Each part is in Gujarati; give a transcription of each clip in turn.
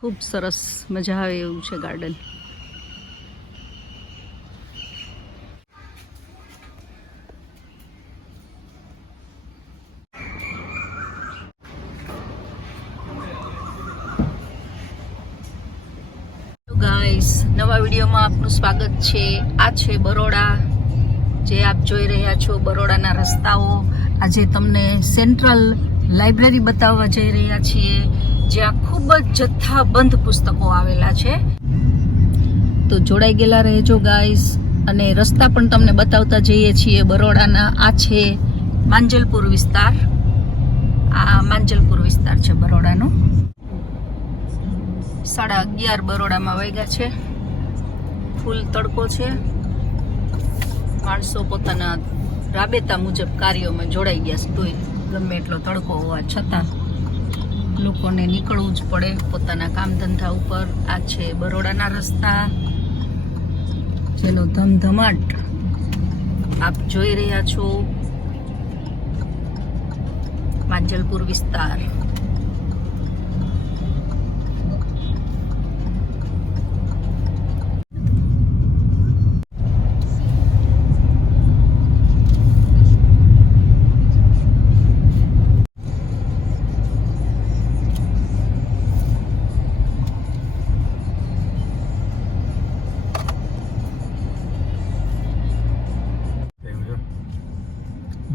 ખૂબ સરસ મજા આવે એવું છે ગાર્ડન. ગાઈસ, નવા વિડીયોમાં આપનું સ્વાગત છે. આ છે બરોડા, જે આપ જોઈ રહ્યા છો બરોડાના રસ્તાઓ. આજે તમને સેન્ટ્રલ લાઇબ્રેરી બતાવવા જઈ રહ્યા છીએ, જ્યાં ખૂબ જ જથ્થાબંધ પુસ્તકો આવેલા છે. તો જોડાઈ ગયેલા રહેજો ગાઈસ, અને રસ્તા પણ તમને બતાવતા જઈએ છીએ બરોડાના. આ છે માંજલપુર વિસ્તાર. આ માંજલપુર વિસ્તાર છે બરોડાનો. 11:30 બરોડામાં વાગ્યા છે. ફૂલ તડકો છે. માણસો પોતાના રાબેતા મુજબ કાર્યોમાં જોડાઈ ગયા છે. તોય ગમે એટલો તડકો હોવા છતાં લોકોને નીકળવું જ પડે પોતાના કામ ધંધા ઉપર. આ છે બરોડાના રસ્તા, જેનો ધમધમાટ આપ જોઈ રહ્યા છો. માંજલપુર વિસ્તાર.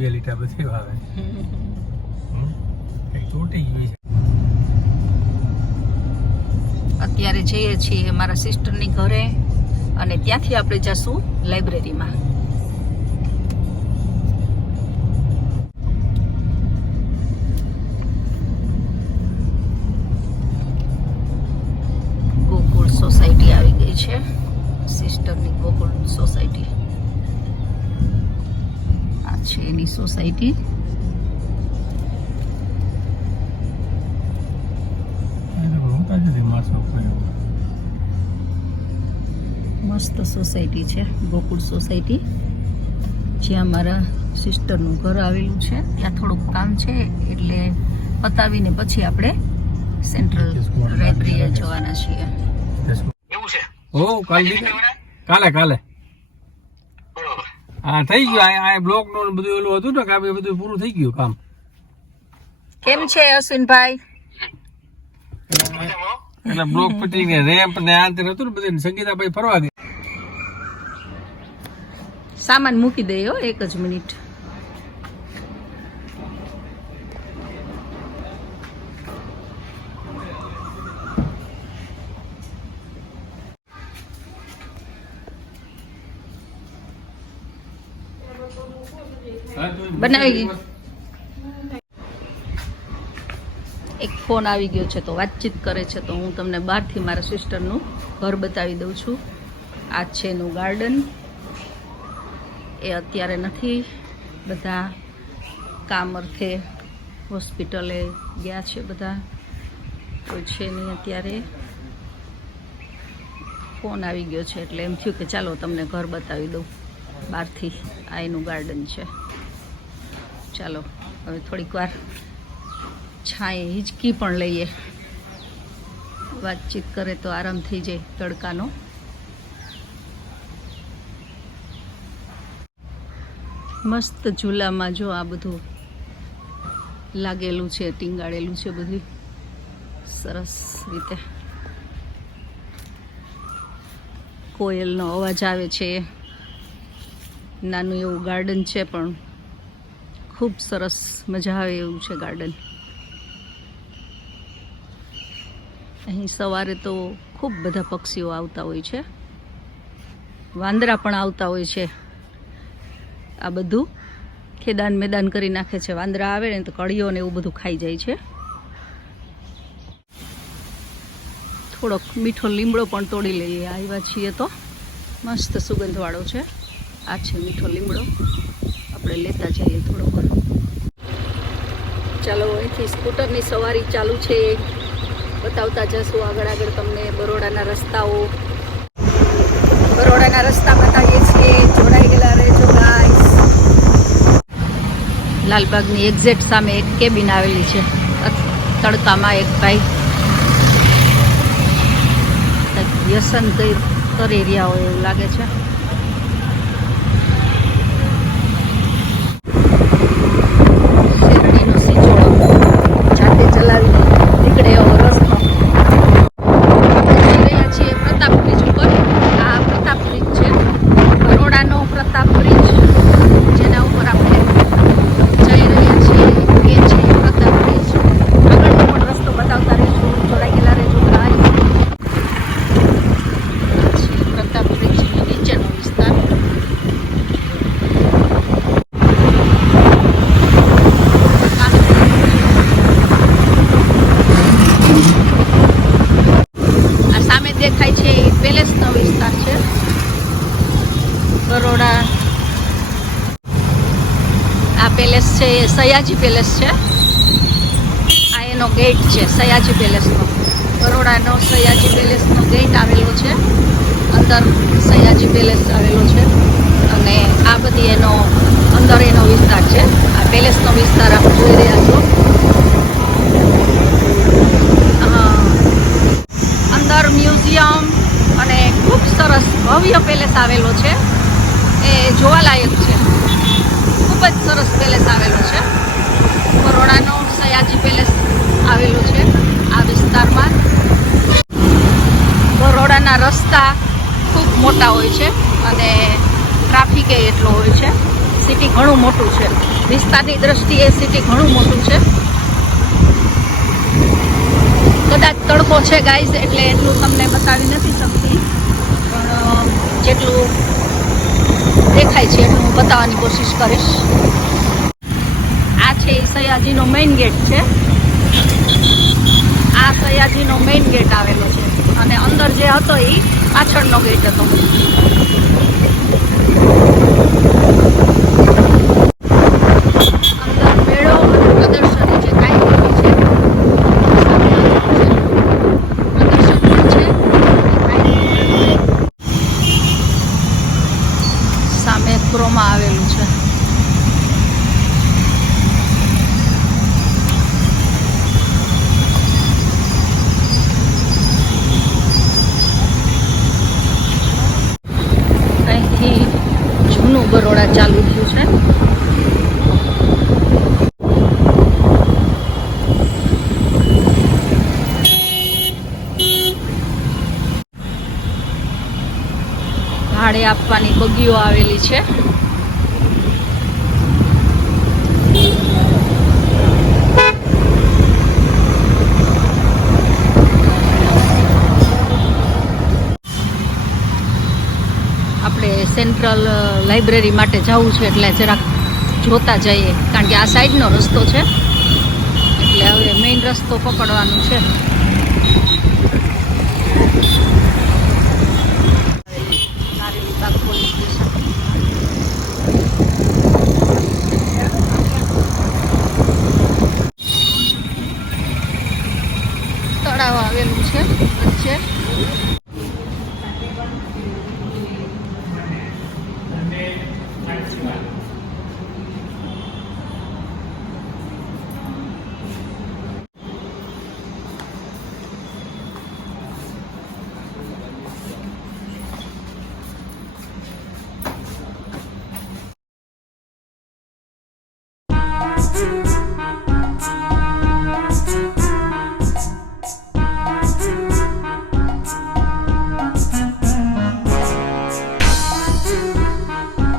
બે લીટર બધી આવે તૂટી ગઈ છે. અત્યારે જઈએ છીએ મારા સિસ્ટરની ઘરે, અને ત્યાંથી આપણે જશું લાઇબ્રેરીમાં. ગોકુળ સોસાયટી આવી ગઈ છે. સિસ્ટરની ગોકુળ સોસાયટી છે એની સોસાયટી. મસ્ત સોસાયટી છે ગોકુળ સોસાયટી, જ્યાં મારા સિસ્ટરનું ઘર આવેલું છે. ત્યાં થોડુંક કામ છે, એટલે પતાવીને પછી આપણે સેન્ટ્રલ લાઇબ્રેરીએ જવાના છીએ. એવું છે? ઓ કાલે કાલે હા થઈ ગયું. આ બ્લોક નું બધું ઓલું હતું ને, કામ એ બધું પૂરું થઈ ગયું કામ. કેમ છે અશ્વિનભાઈ? એટલે બ્લોક ફિટિંગ ને રેમ્પ ને આ તે હતું ને બધું. સંગીતાભાઈ ફરવા ગયા. સામાન મૂકી દે હો, એક જ મિનિટ. બનાવી ગઈ. એક ફોન આવી ગયો છે તો વાતચીત કરે છે, તો હું તમને બહારથી મારા સિસ્ટરનું ઘર બતાવી દઉં છું. આ છે એનું ગાર્ડન. એ અત્યારે નથી, બધા કામ અર્થે હોસ્પિટલે ગયા છે બધા, કોઈ છે નહીં અત્યારે. ફોન આવી ગયો છે એટલે એમ થયું કે ચાલો તમને ઘર બતાવી દઉં બહારથી. આ એનું ગાર્ડન છે. ચાલો હવે થોડીક વાર છાંયે હિંચકી પણ લઈએ. વાતચીત કરે તો આરામ થઈ જાય તડકાનો. મસ્ત ઝૂલામાં જો આ બધું લાગેલું છે, ટીંગાડેલું છે બધું સરસ રીતે. કોયલનો અવાજ આવે છે. નાનું એવું ગાર્ડન છે, પણ ખૂબ સરસ મજા આવે એવું છે ગાર્ડન. અહીં સવારે તો ખૂબ બધા પક્ષીઓ આવતા હોય છે, વાંદરા પણ આવતા હોય છે. આ બધું ખેદાન મેદાન કરી નાખે છે. વાંદરા આવે ને તો કળીઓ ને એવું બધું ખાઈ જાય છે. થોડોક મીઠો લીમડો પણ તોડી લઈએ. આવ્યા છીએ તો મસ્ત સુગંધવાળો છે. આ છે મીઠો લીમડો, આપણે લેતા જઈએ થોડોક. ચાલો અહીંથી સ્કૂટરની સવારી ચાલુ છે, બતાવતા જશું આગળ આગળ તમને બરોડાના રસ્તાઓ. બરોડાના રસ્તા બતાવીએ છીએ, જોડાઈ ગયેલા રહેજો ગાઈસ. લાલબાગની એક્ઝેક્ટ સામે એક કેબિન આવેલી છે. તડકામાં એક ભાઈ દર્શન કરી રહ્યા હોય એવું લાગે છે. શેરડીનો સિચોડો જાતે ચલાવીને નીકળે એવો રસ્તો. આપણે જઈ રહ્યા છીએ પ્રતાપ બ્રિજ ઉપર. આ પ્રતાપ બ્રિજ છે, બરોડાનો પ્રતાપ બ્રિજ, જેના ઉપર આપણે જઈ રહ્યા છીએ એ છે પ્રતાપ બ્રિજ. આગળનો પણ રસ્તો બતાવતા રહીશું, જોડાઈ ગયેલા રહેજો. પ્રતાપ બ્રિજ નીચેનો વિસ્તાર. આ સામે દેખાય છે એ પેલેસનો વિસ્તાર છે, બરોડા. આ પેલેસ છે એ સયાજી પેલેસ છે. આ એનો ગેટ છે સયાજી પેલેસનો. બરોડાનો સયાજી પેલેસનો ગેટ આવેલો છે. અંદર સયાજી પેલેસ આવેલો છે અને આ બધી એનો અંદર એનો વિસ્તાર છે. આ પેલેસનો વિસ્તાર આપ જોઈ રહ્યા છો. અંદર મ્યુઝિયમ અને ખૂબ સરસ ભવ્ય પેલેસ આવેલો છે. એ જોવાલાયક છે. ખૂબ જ સરસ પેલેસ આવેલો છે. બરોડાનો સયાજી પેલેસ આવેલો છે આ વિસ્તારમાં. બરોડાના રસ્તા ખૂબ મોટા હોય છે અને ટ્રાફિકે એટલો હોય છે. સિટી ઘણું મોટું છે. વિસ્તારની દ્રષ્ટિએ સિટી ઘણું મોટું છે. કદાચ તડકો છે ગાઈઝ, એટલે એટલું તમને બતાવી નથી શકતી, પણ જેટલું દેખાય છે એટલું હું બતાવવાની કોશિશ કરીશ. આ છે સયાજીનો મેઇન ગેટ છે. આ સયાજીનો મેઇન ગેટ આવેલો છે અને અંદર જે હતો એ પાછળનો ગેટ હતો. અંદર મેળો અને પ્રદર્શની જે કાંઈ હોય છે સામે ક્રોમા આવેલું છે. અહીંથી જૂનું બરોડા ચાલુ થયું છે. ભાડે આપવાની બગીઓ આવેલી છે. આપણે સેન્ટ્રલ લાઇબ્રેરી માટે જવું છે એટલે જરાક જોતા જઈએ, કારણ કે આ સાઈડનો રસ્તો છે એટલે હવે મેઇન રસ્તો પકડવાનો છે. તળાવ આવેલું છે વચ્ચે.